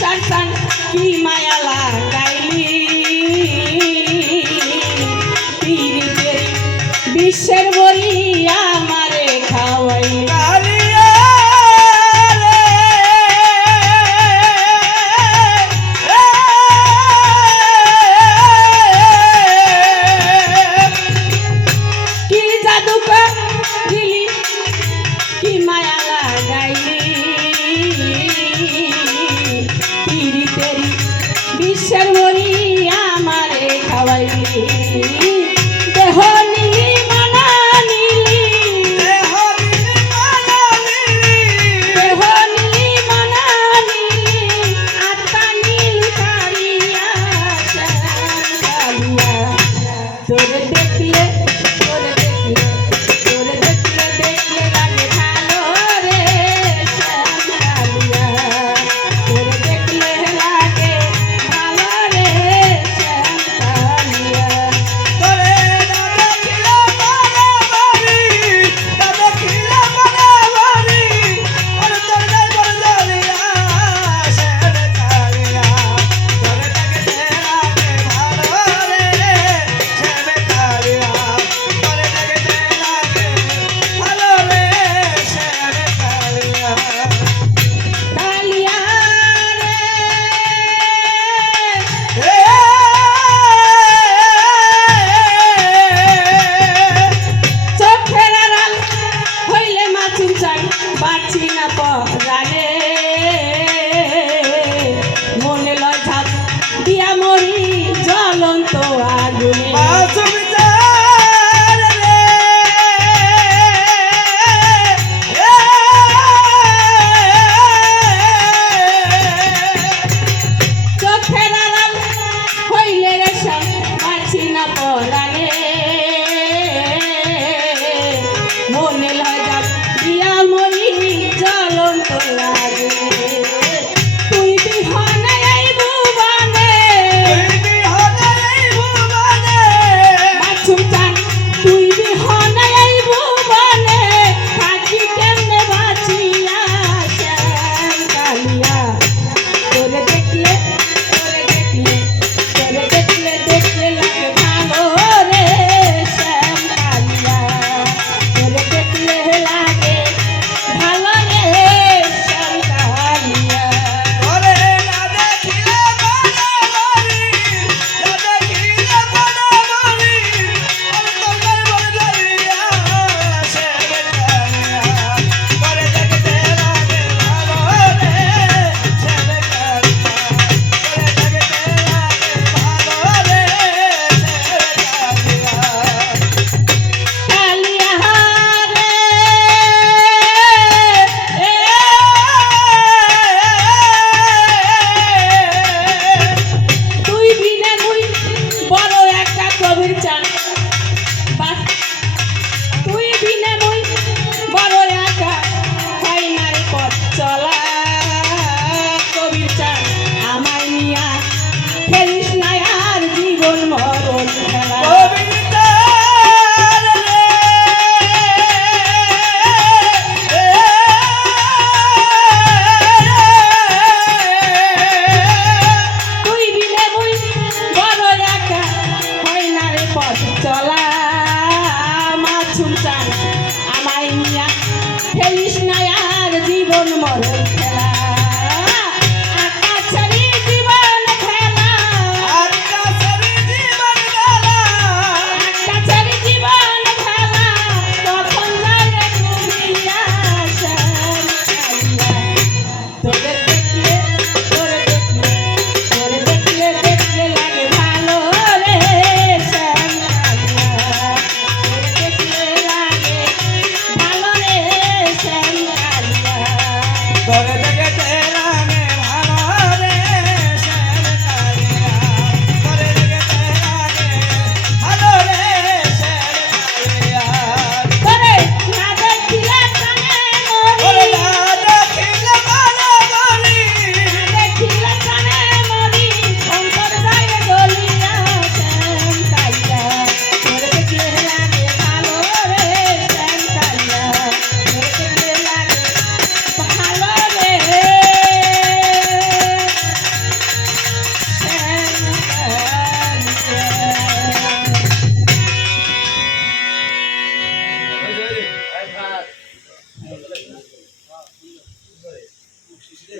সারসান কি মায়া লাগ। Chile.